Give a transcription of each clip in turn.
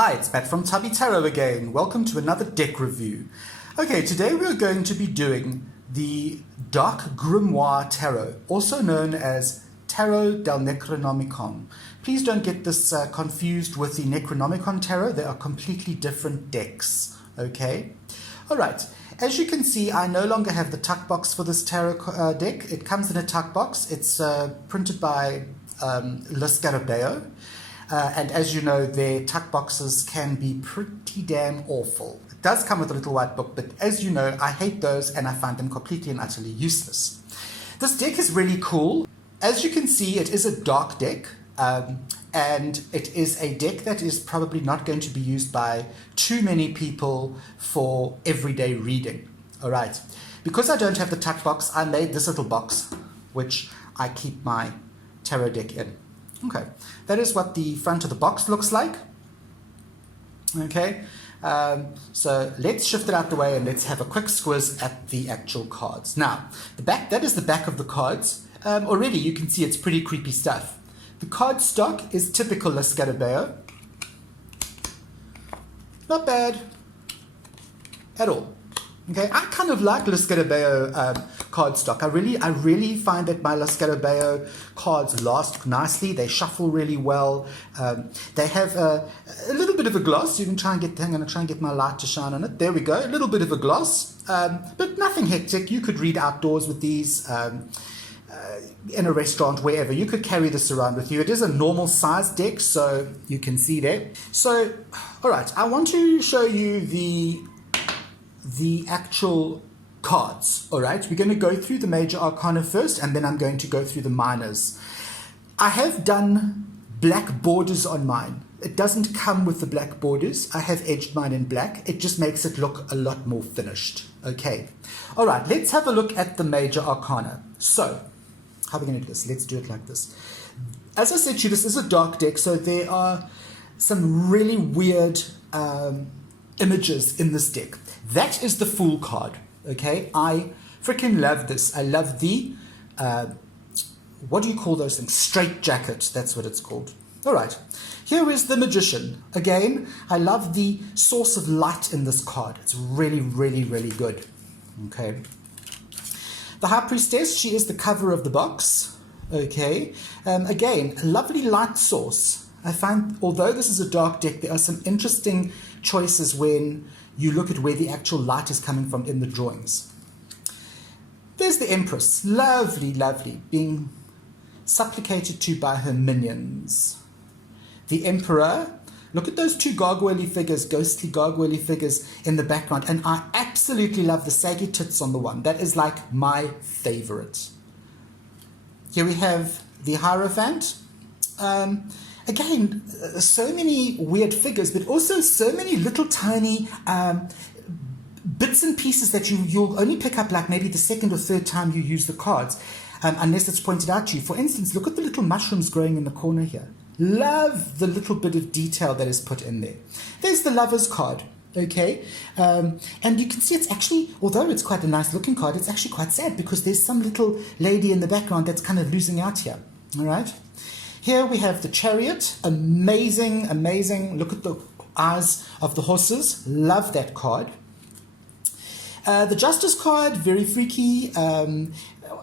Hi, it's Matt from Tubby Tarot again. Welcome to another deck review. Okay, today we're going to be doing the Dark Grimoire Tarot, also known as Tarot del Necronomicon. Please don't get this confused with the Necronomicon Tarot. They are completely different decks, okay? Alright, as you can see, I no longer have the tuck box for this tarot deck. It comes in a tuck box. It's printed by Le Scarabeo. And as you know, their tuck boxes can be pretty damn awful. It does come with a little white book, but as you know, I hate those and I find them completely and utterly useless. This deck is really cool. As you can see, it is a dark deck, and it is a deck that is probably not going to be used by too many people for everyday reading. All right. Because I don't have the tuck box, I made this little box, which I keep my tarot deck in. Okay, that is what the front of the box looks like. Okay, so let's shift it out the way and let's have a quick squiz at the actual cards. Now, the back, that is the back of the cards. Already you can see it's pretty creepy stuff. The card stock is typical Le Scarabeo. Not bad at all. Okay, I kind of like Le Scarabeo cardstock. I really find that my Le Scarabeo cards last nicely. They shuffle really well. They have a little bit of a gloss. You can try and get. I'm going to try and get my light to shine on it. There we go. A little bit of a gloss, but nothing hectic. You could read outdoors with these. In a restaurant, wherever. You could carry this around with you. It is a normal size deck, so you can see there. So, all right, I want to show you the actual cards. All right, we're going to go through the major arcana first, and then I'm going to go through the minors. I have done black borders on mine. It doesn't come with the black borders. I have edged mine in black. It just makes it look a lot more finished. Okay, all right, let's have a look at the major arcana. So, how are we going to do this? Let's do it like this. As I said to you, this is a dark deck, so there are some really weird images in this deck. That is the Fool card, okay? I freaking love this. I love the, what do you call those things? Straight jacket, that's what it's called. All right, here is the Magician. Again, I love the source of light in this card. It's really, really, really good, okay? The High Priestess, she is the cover of the box, okay? Again, a lovely light source. I find, although this is a dark deck, there are some interesting choices when you look at where the actual light is coming from in the drawings. There's the Empress, lovely, lovely, being supplicated to by her minions. The Emperor, look at those two gargoyle figures, ghostly gargoyle figures in the background, and I absolutely love the saggy tits on the one. That is like my favorite. Here we have the Hierophant. Again, so many weird figures, but also so many little tiny bits and pieces that you'll only pick up like maybe the second or third time you use the cards, unless it's pointed out to you. For instance, look at the little mushrooms growing in the corner here. Love the little bit of detail that is put in there. There's the Lover's card, okay? And you can see it's actually, although it's quite a nice looking card, it's actually quite sad because there's some little lady in the background that's kind of losing out here, all right? Here we have the Chariot, amazing, amazing. Look at the eyes of the horses. Love that card. The Justice card, very freaky, and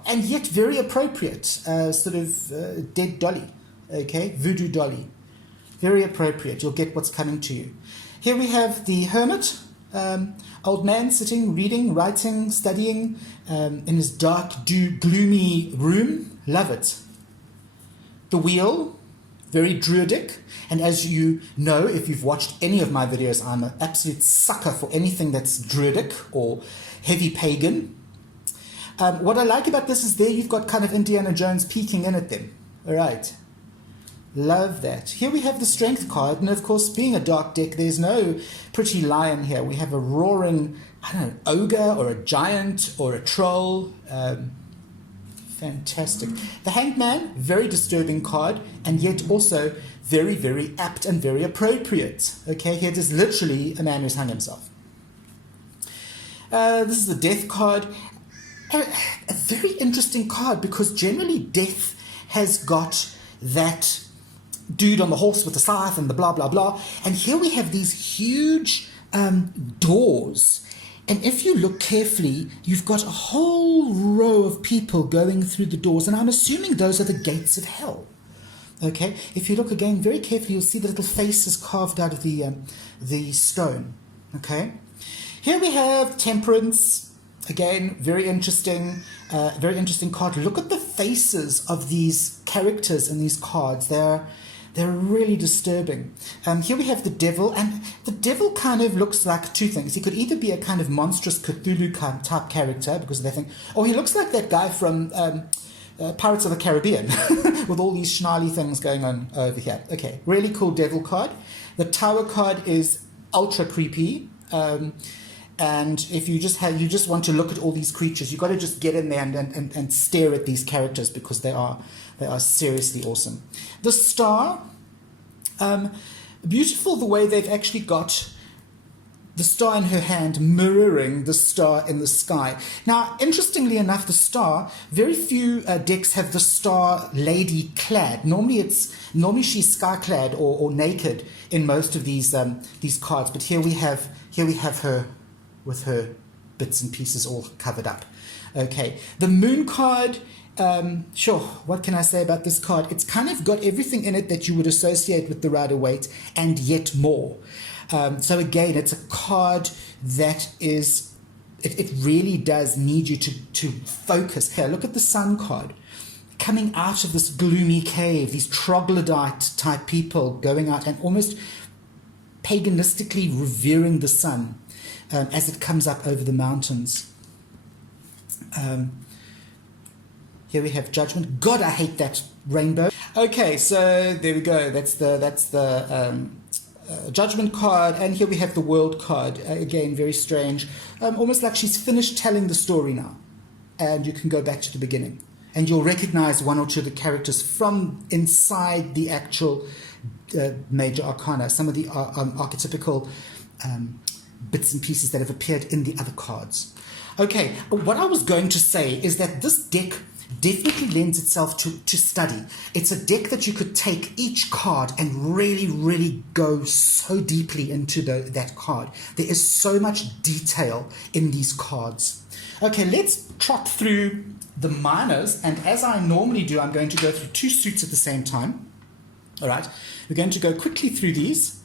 yet very appropriate. Sort of dead dolly, okay? Voodoo dolly. Very appropriate. You'll get what's coming to you. Here we have the Hermit, old man sitting, reading, writing, studying in his dark, gloomy room. Love it. The Wheel, very druidic, and as you know, if you've watched any of my videos, I'm an absolute sucker for anything that's druidic or heavy pagan. What I like about this is there you've got kind of Indiana Jones peeking in at them. All right, love that. Here we have the Strength card, and of course, being a dark deck, there's no pretty lion here. We have a roaring, I don't know, ogre or a giant or a troll. Fantastic. The Hanged Man, very disturbing card, and yet also very, very apt and very appropriate. Okay, here it is literally a man who's hung himself. This is the Death card. A very interesting card because generally Death has got that dude on the horse with the scythe and the blah, blah, blah. And here we have these huge doors. And if you look carefully, you've got a whole row of people going through the doors. And I'm assuming those are the gates of hell. Okay, if you look again very carefully, you'll see the little faces carved out of the stone. Okay, here we have Temperance. Again, very interesting card. Look at the faces of these characters in these cards. They're really disturbing. Here we have the Devil, and the Devil kind of looks like two things. He could either be a kind of monstrous Cthulhu type character because they think, or he looks like that guy from Pirates of the Caribbean with all these snarly things going on over here. Okay, really cool Devil card. The Tower card is ultra creepy. And if you just want to look at all these creatures, you've got to just get in there and stare at these characters because they are seriously awesome. The Star, beautiful the way they've actually got the star in her hand mirroring the star in the sky. Now, interestingly enough, the Star, very few decks have the Star lady clad. Normally she's sky clad or naked in most of these cards, but here we have her with her bits and pieces all covered up. Okay, the Moon card, sure, what can I say about this card? It's kind of got everything in it that you would associate with the Rider-Waite and yet more. So again, it's a card that is, it really does need you to focus. Here, look at the Sun card. Coming out of this gloomy cave, these troglodyte type people going out and almost paganistically revering the sun as it comes up over the mountains. Here we have Judgment. God, I hate that rainbow. Okay, so there we go. That's the Judgment card, and here we have the World card. Again, very strange. Almost like she's finished telling the story now, and you can go back to the beginning, and you'll recognize one or two of the characters from inside the actual major arcana. Some of the archetypical bits and pieces that have appeared in the other cards. Okay, what I was going to say is that this deck definitely lends itself to study. It's a deck that you could take each card and really, really go so deeply into that card. There is so much detail in these cards. Okay, let's trot through the minors, and as I normally do, I'm going to go through two suits at the same time. All right, we're going to go quickly through these.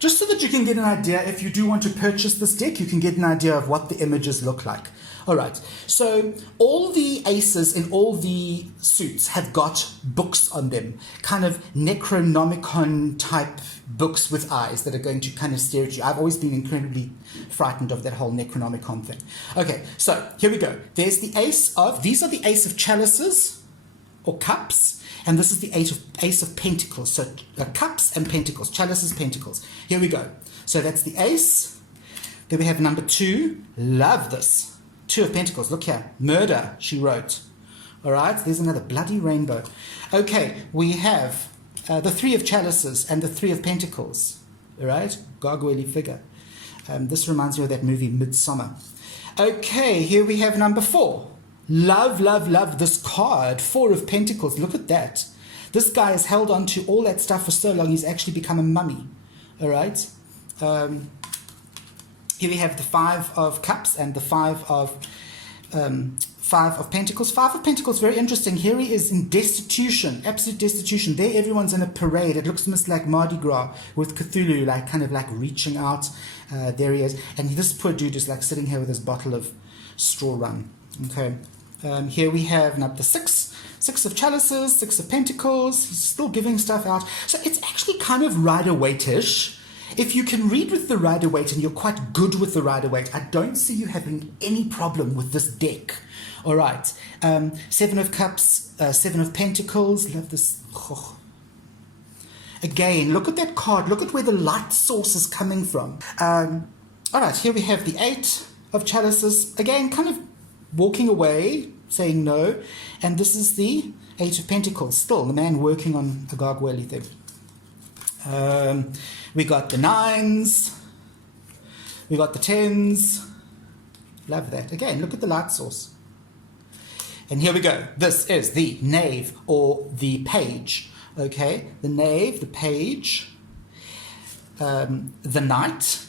Just so that you can get an idea, if you do want to purchase this deck, you can get an idea of what the images look like. All right, so all the aces in all the suits have got books on them, kind of Necronomicon type books with eyes that are going to kind of stare at you. I've always been incredibly frightened of that whole Necronomicon thing. Okay, so here we go. There's the these are the Ace of Chalices or Cups, and this is the Ace of Pentacles. So Cups and Pentacles, Chalices, Pentacles. Here we go. So that's the Ace. Then we have number 2. Love this. 2 of Pentacles. Look here. Murder, she wrote. All right. There's another bloody rainbow. Okay. We have the 3 of Chalices and the 3 of Pentacles. All right. Gargoyle figure. This reminds me of that movie Midsummer. Okay. Here we have number 4. Love, love, love this card. 4 of Pentacles. Look at that. This guy has held on to all that stuff for so long, he's actually become a mummy. All right. Here we have the 5 of Cups and the 5 of Pentacles. 5 of Pentacles, very interesting. Here he is in destitution, absolute destitution. There everyone's in a parade. It looks almost like Mardi Gras with Cthulhu, like kind of like reaching out. There he is. And this poor dude is like sitting here with his bottle of straw rum. Okay. Here we have the 6 of Chalices, 6 of Pentacles. He's still giving stuff out. So it's actually kind of Rider-Waite-ish. If you can read with the Rider-Waite and you're quite good with the Rider-Waite, I don't see you having any problem with this deck. All right. 7 of Cups, 7 of Pentacles. Love this. Oh. Again, look at that card. Look at where the light source is coming from. All right. Here we have the 8 of Chalices. Again, kind of walking away, saying no. And this is the 8 of Pentacles. Still, the man working on a gargoyle thing. We got the 9s. We got the 10s. Love that. Again, look at the light source. And here we go. This is the Knave or the Page. Okay, the knave, the page, the knight.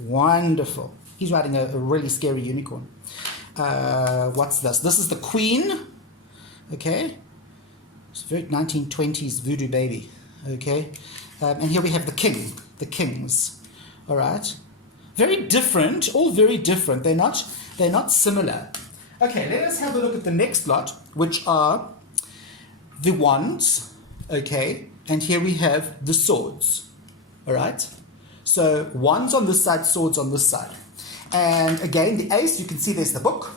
Wonderful. He's riding a really scary unicorn. What's this? This is the queen. Okay. It's a very 1920s voodoo baby. Okay. And here we have the king, the kings. All right. Very different, all very different. They're not similar. Okay, let us have a look at the next lot, which are the wands. Okay. And here we have the swords. All right. So wands on this side, swords on this side. And again, the ace, you can see there's the book.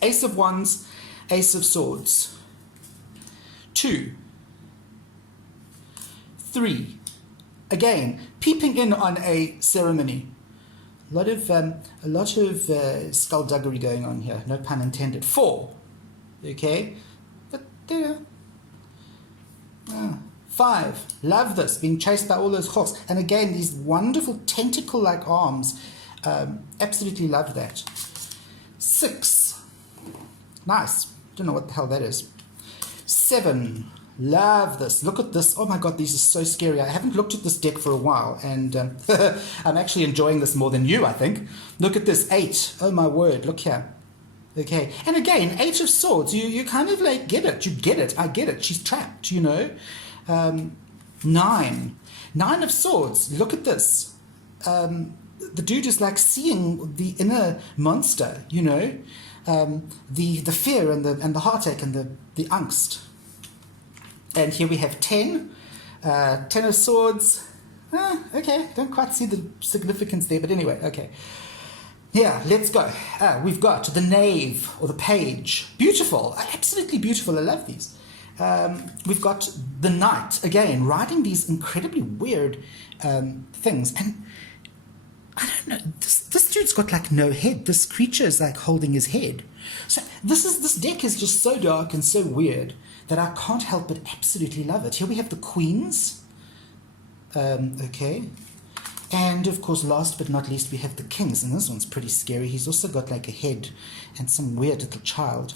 Ace of wands, ace of swords. 2, 3. Again, peeping in on a ceremony. A lot of skullduggery going on here, no pun intended. 4. Okay. But there. 5. Love this, being chased by all those hawks. And again, these wonderful tentacle-like arms. Absolutely love that. 6. Nice. Don't know what the hell that is. 7. Love this. Look at this. Oh my God, these are so scary. I haven't looked at this deck for a while, and I'm actually enjoying this more than you, I think. Look at this. 8. Oh my word. Look here. Okay. And again, 8 of swords. You kind of like get it. You get it. I get it. She's trapped, you know. 9. 9 of swords. Look at this. The dude is like seeing the inner monster, you know. The fear and the heartache and the angst. And here we have 10. 10 of swords. Okay, don't quite see the significance there, but anyway, okay. Yeah, let's go. We've got the knave or the page. Beautiful, absolutely beautiful. I love these. We've got the knight, again, riding these incredibly weird things. And I don't know, this dude's got like no head. This creature is like holding his head. So this deck is just so dark and so weird that I can't help but absolutely love it. Here we have the queens. Okay. And of course, last but not least, we have the kings. And this one's pretty scary. He's also got like a head and some weird little child.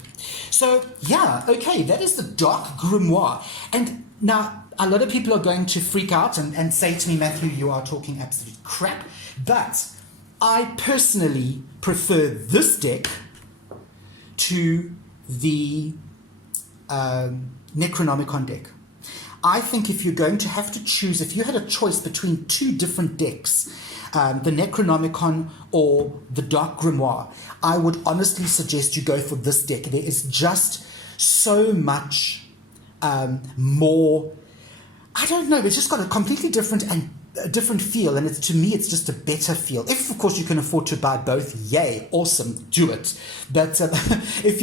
So yeah, okay, that is the Dark Grimoire. And now a lot of people are going to freak out and say to me, Matthew, you are talking absolute crap. But I personally prefer this deck to the Necronomicon deck. I think if you're going to have to choose, if you had a choice between two different decks, the Necronomicon or the Dark Grimoire, I would honestly suggest you go for this deck. There is just so much more, I don't know, it's just got a completely different feel, and to me it's just a better feel. If of course you can afford to buy both, yay, awesome, do it. But if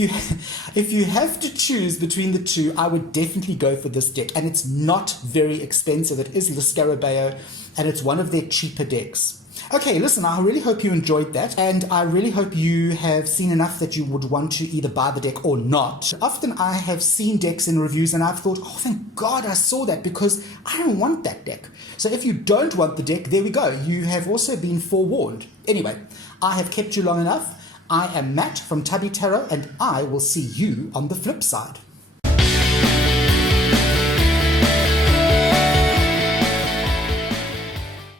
you have to choose between the two, I would definitely go for this deck, and it's not very expensive. It is the Scarabeo, and it's one of their cheaper decks. Okay, listen, I really hope you enjoyed that, and I really hope you have seen enough that you would want to either buy the deck or not. Often I have seen decks in reviews and I've thought, oh, thank God I saw that, because I don't want that deck. So if you don't want the deck, there we go. You have also been forewarned. Anyway, I have kept you long enough. I am Matt from Tubby Tarot, and I will see you on the flip side.